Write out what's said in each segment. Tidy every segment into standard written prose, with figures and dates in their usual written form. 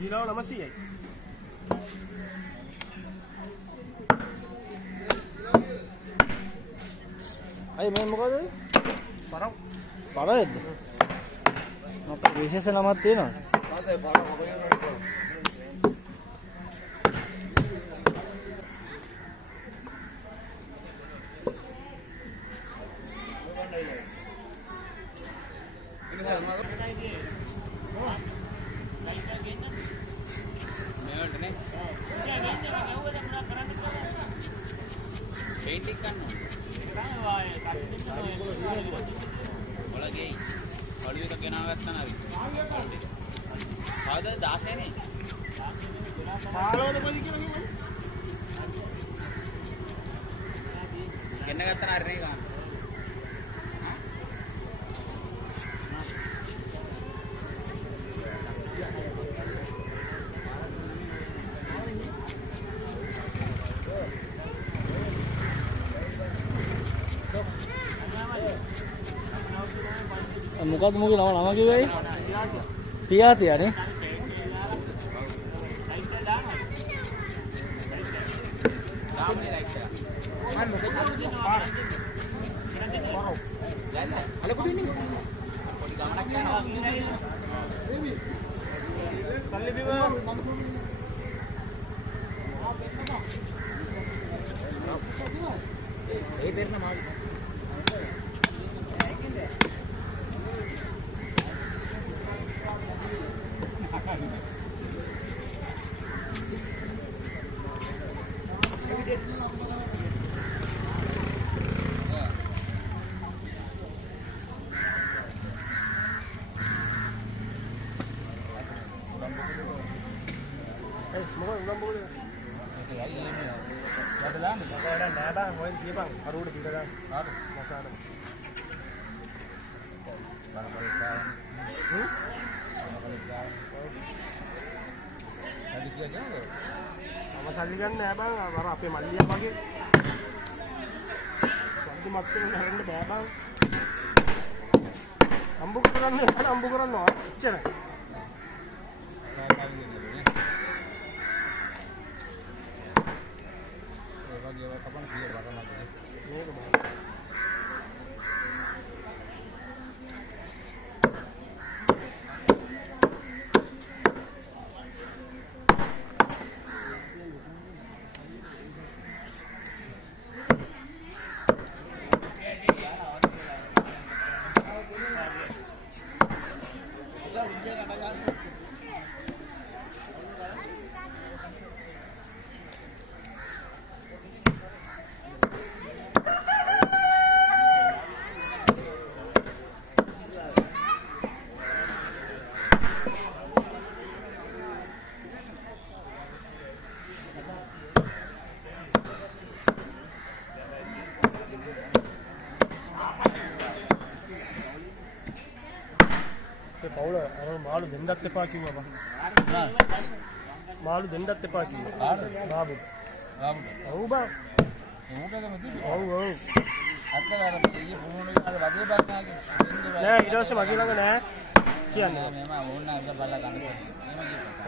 ඊළඟ 900යි. අය මේ මොකද? පරම්. පරවේද? මොකද විශේෂ නමක් තියෙනවද? අതെ පරම් මොකද? पेंटिंग करना ಒಳಗೆ ಹೊಳಿಯು ತಕ್ಕೆ ನಾಗತ್ತನ ಹೌದಾ ದಾಸೇನೆ ಕೆನ್ನಗತ್ತನ ಅರ್ರಿ ಈಗ මොකද්ද මොකද නම කිව්වේ? පියාතියානේ. සල්ලි ගන්න නෑ බං අර අපේ මල්ලියා වගේ සල්ලි මත්තෙන් හරන්න බෑ බං අම්බු කරනවා එච්චරයි මාළු දෙන්නත් එපා කිව්වා බං. මාළු දෙන්නත් එපා කිව්වා. කාටද? බාබු. බාබු. ඔව් බං. මොකටද මෙතන? ඔව් ඔව්. අත්තර අර ඊයේ පුරුණු විනාඩ වගේ බං නාගේ. නෑ ඊට පස්සේ මගේ ළඟ නෑ කියන්නේ. මම ඕන්න අර බලලා ගන්න ඕනේ.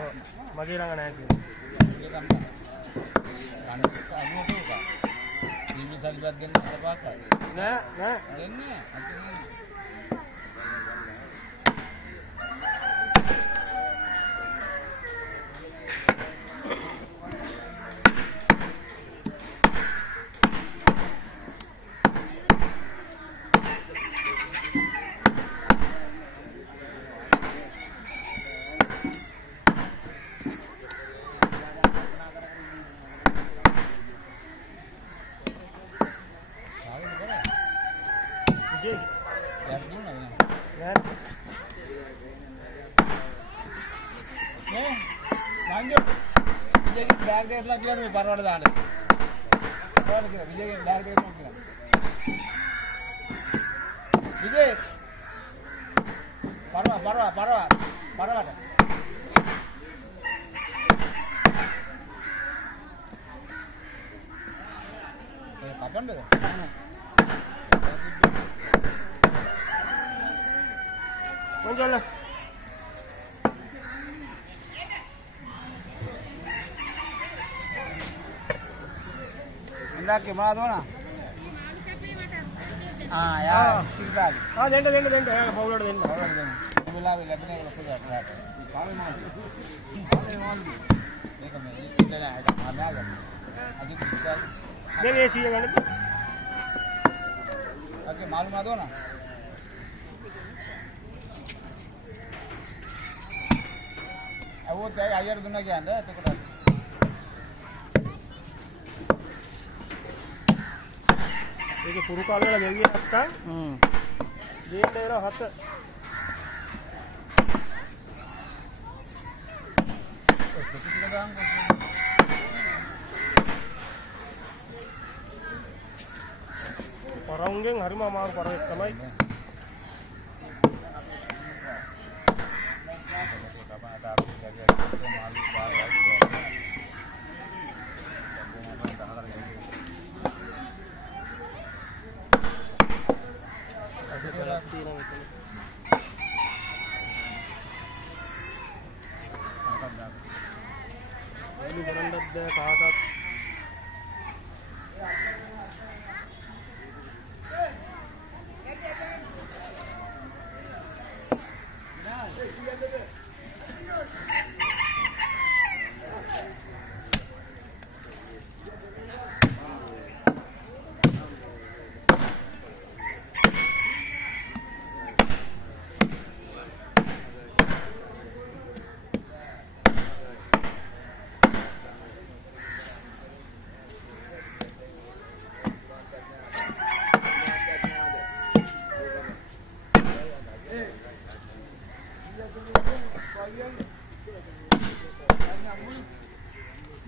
ඔව් මගේ ළඟ නෑ කියන්නේ. ගන්න අමුකෝක. ජීවි සල්ලිවත් ගන්න අපපාක. නෑ නෑ දෙන්නේ. Lagi anu baru ada dah. Baru kita Vijay dah kita mungkin. Vijay. Baru ada. Kapan deh? Muncul lah. ඉඳාකේ මොනවද ඕන? යා කිරිකාලි. දෙන්න. එයාලා පවුලට දෙන්න. පවුලට දෙන්න. මේ වෙලාවේ ලැබෙන එක ලොකු දෙයක්. කාමේ මාළු. මේක මේ ඉඳලා ඒක අදාගන්න. අදි කිරිකාලි. මේ 100 ගන්න. අගේ මාළු මොනවද ඕන? අවුත් අයියර දුන්නා කියන්නේ එතකොට ඒක පුරු කාලේ වල ගෙවිය නැත්තම් දෙන්න එන 7 පරවුන්ගෙන් හරිම අමාරු පරවෙක් තමයි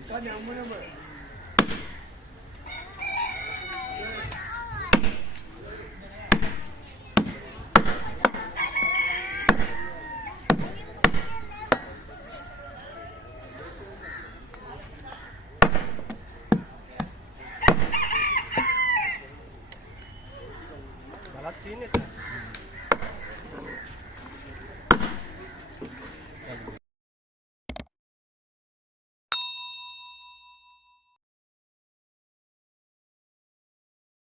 Kan yang mana?